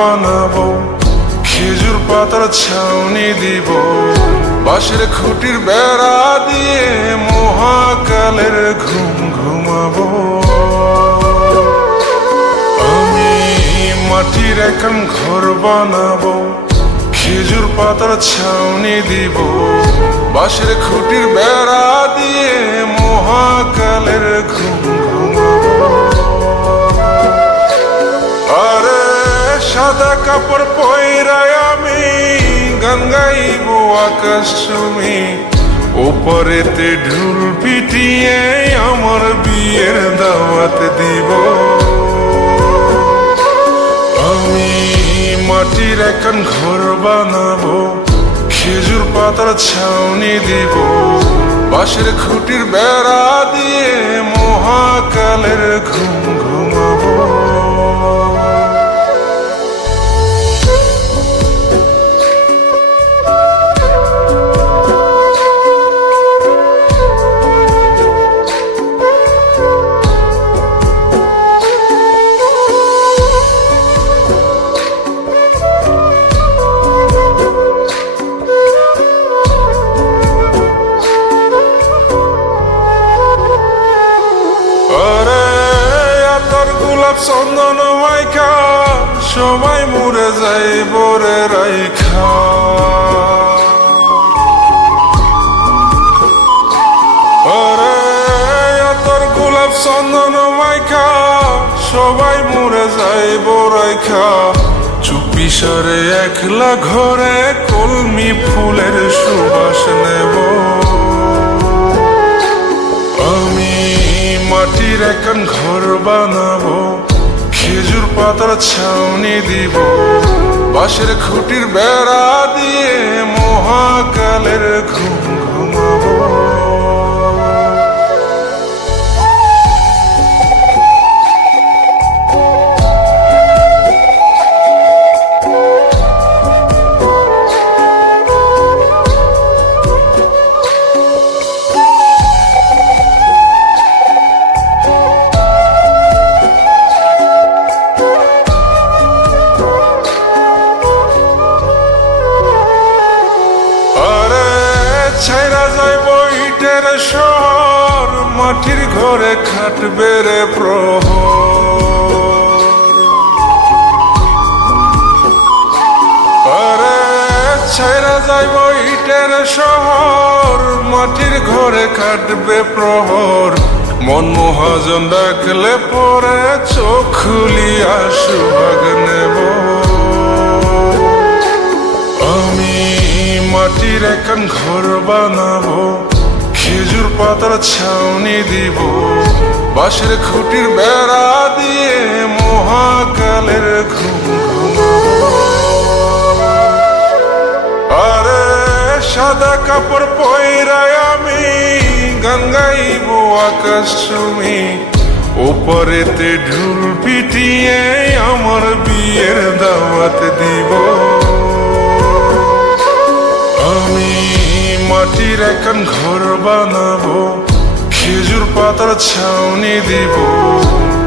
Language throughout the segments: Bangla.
বানাবো, খেজুর পাতার ছাউনি দিব, বাঁশের খুঁটির বেড়া দিয়ে মহাকালের ঘুম ঘুমাবো। আমি মাটির এখন ঘর বানাবো, খেজুর পাতার ছাউনি দিব, বাঁশের খুঁটির বেড়া দিয়ে মহাকালের ঘুম ঘুমাবো। আরে সাদা কাপড় পয়রায় আমি গান গাইব আকাশ চুমি, ওপরেতে ঢুল পিটিয়ে আমার বিয়ের দাওয়াত দিব। আমি মাটির এখন ঘর বানাবো, খেজুর পাতার ছাউনি দিব, বাঁশের খুঁটির বেড়া দিয়ে মহাকালের ঘুম ঘুমাবো। চন্দন মাইকা সবাই মরে যাই বরে রাইখা, আরে তোর গোলাপ চন্দন মাইকা সবাই মরে যাই বরাইখা, চুপি সারে একলা ঘরে কলমি ফুলের সুবাস নেব। আমি মাটির এখন ঘর বানাবো, খেজুর পাতার ছাউনি দিব, বাঁশের খুঁটির বেড়া দিয়ে মহাকালের ঘুম ঘুমাবো। ছাইরা যাইব ইটের শহর, মাটির ঘরে খাটবে রে প্রহর। আরে ছাইরা যাইব ইটের শহর, মাটির ঘরে খাটবে প্রহর। মন মহাজন ডাকলে পরে চোখ খুলিয়া সুভাগ নেব। আমি মাটির এখন ঘর বানাবো, খেজুর পাতার ছাউনি দিব, বাঁশের খুঁটির বেড়া দিয়ে মহাকালের ঘুম ঘুমাবো। আরে সাদা কাপড় পয়রায় আমি গান গাইব আকাশ চুমি, ওপরেতে ঢুল পিটিয়ে আমার বিয়ের দাওয়াত দিব। আমি মাটির এখন ঘর বানাবো, খেজুর পাতার ছাউনি দিব,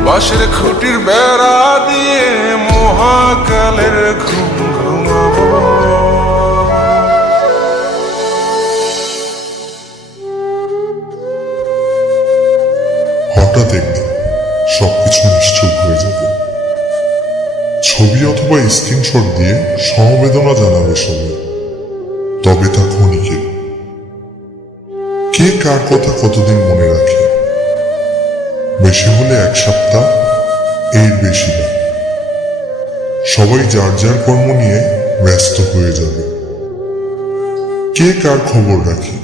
বাঁশের খুঁটির বেড়া দিয়ে মহাকালের ঘুম ঘুমাবো। হঠাৎ একদিন সবকিছু নিশ্চুপ হয়ে যাবে। ছবি অথবা স্ক্রিনশট দিয়ে সমবেদনা জানাবে সবাই, তবে তা ক্ষণিকের। কে কার কথা কতদিন মনে রাখে? বেশি হলে এক সপ্তাহ, এর বেশি না। সবাই যার যার কর্ম নিয়ে ব্যস্ত হয়ে যাবে। কে কার খবর রাখে?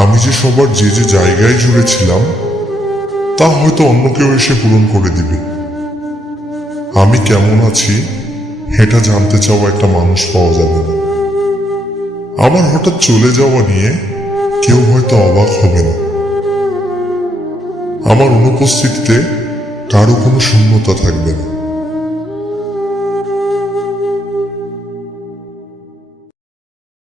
আমি যে সবার যে যে জায়গায় জুড়ে ছিলাম তা হয়তো অন্য কেউ এসে পূরণ করে দিবে। আমি কেমন আছি এটা জানতে চাওয়া একটা মানুষ পাওয়া যাবে না। আমার হঠাৎ চলে যাওয়া নিয়ে কেউ হয়তো অবাক হবে না। আমার অনুপস্থিতিতে কারো কোনো শূন্যতা থাকবে না।